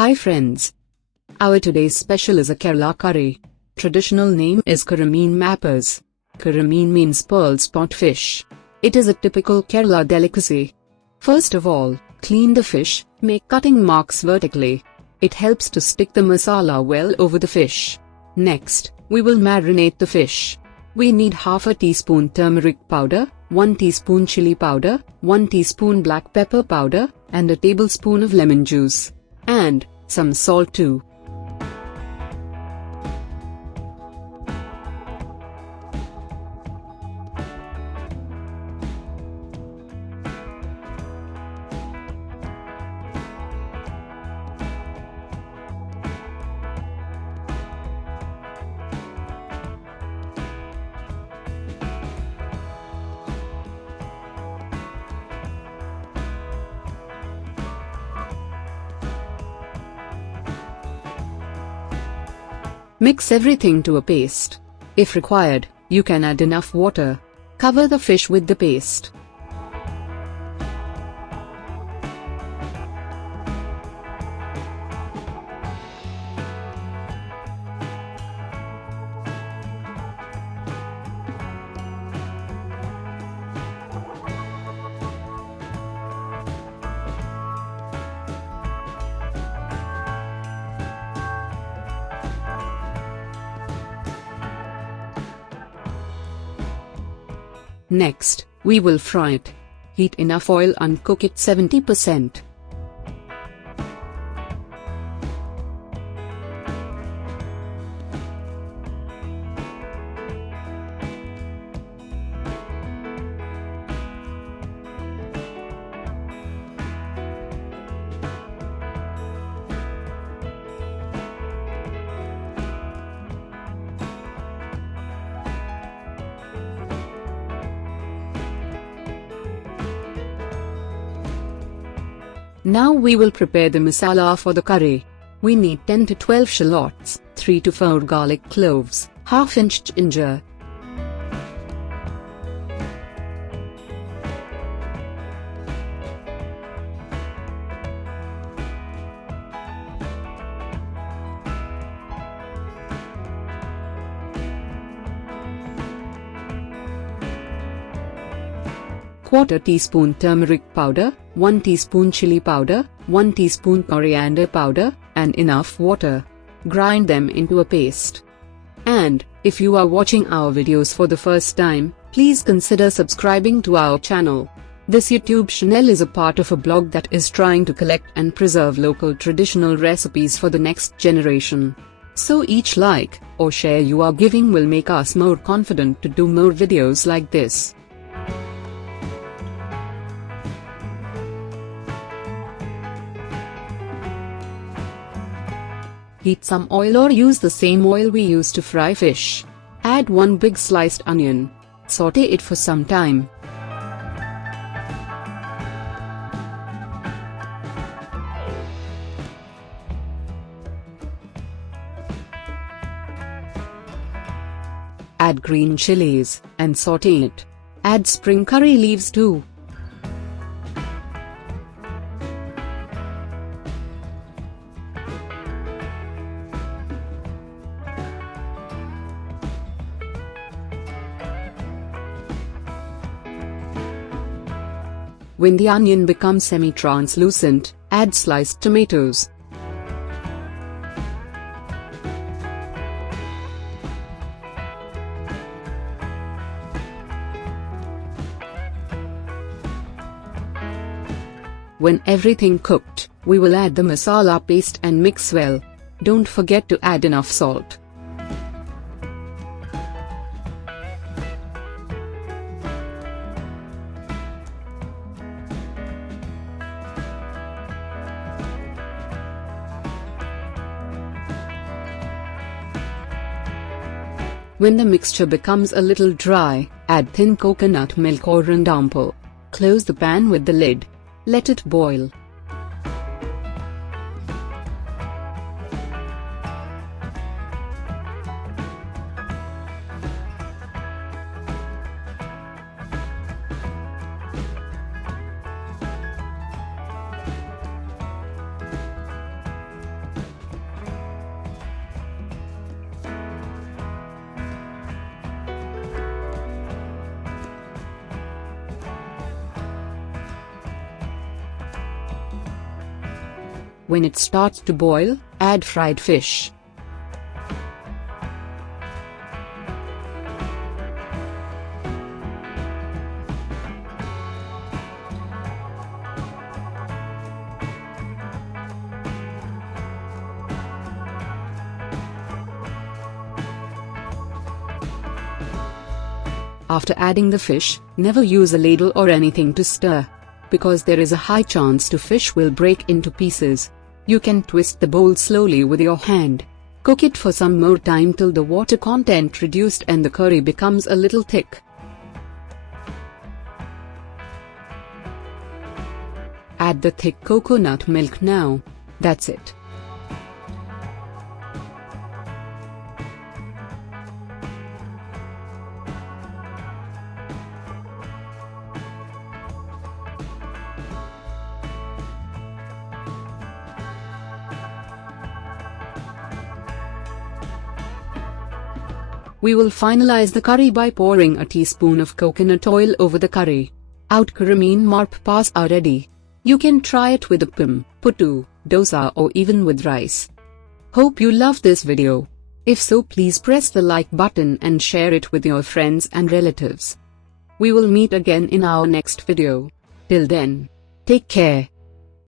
Hi friends. Our today's special is a Kerala curry. Traditional name is Karimeen Mappas. Karimeen means pearl spot fish. It is a typical Kerala delicacy. First of all, clean the fish, make cutting marks vertically. It helps to stick the masala well over the fish. Next, we will marinate the fish. We need half a teaspoon turmeric powder, 1 teaspoon chili powder, 1 teaspoon black pepper powder, and a tablespoon of lemon juice. And some salt too. Mix everything to a paste. If required, you can add enough water. Cover the fish with the paste. Next, we will fry it. Heat enough oil and cook it 70%. Now we will prepare the masala for the curry. We need 10 to 12 shallots, 3 to 4 garlic cloves, half inch ginger. Quarter teaspoon turmeric powder, 1 teaspoon chili powder, 1 teaspoon coriander powder, and enough water. Grind them into a paste. And, if you are watching our videos for the first time, please consider subscribing to our channel. This YouTube channel is a part of a blog that is trying to collect and preserve local traditional recipes for the next generation. So each like or share you are giving will make us more confident to do more videos like this. Heat some oil or use the same oil we use to fry fish. Add 1 big sliced onion. Saute it for some time. Add green chilies, and saute it. Add spring curry leaves too. When the onion becomes semi-translucent, add sliced tomatoes. When everything cooked, we will add the masala paste and mix well. Don't forget to add enough salt. When the mixture becomes a little dry, add thin coconut milk or randampo. Close the pan with the lid. Let it boil. When it starts to boil, add fried fish. After adding the fish, never use a ladle or anything to stir, because there is a high chance the fish will break into pieces. You can twist the bowl slowly with your hand. Cook it for some more time till the water content reduced and the curry becomes a little thick. Add the thick coconut milk now. That's it. We will finalize the curry by pouring a teaspoon of coconut oil over the curry. Out Karimeen Mappas are ready. You can try it with Appam, Puttu, Dosa or even with rice. Hope you loved this video. If so, please press the like button and share it with your friends and relatives. We will meet again in our next video. Till then, take care.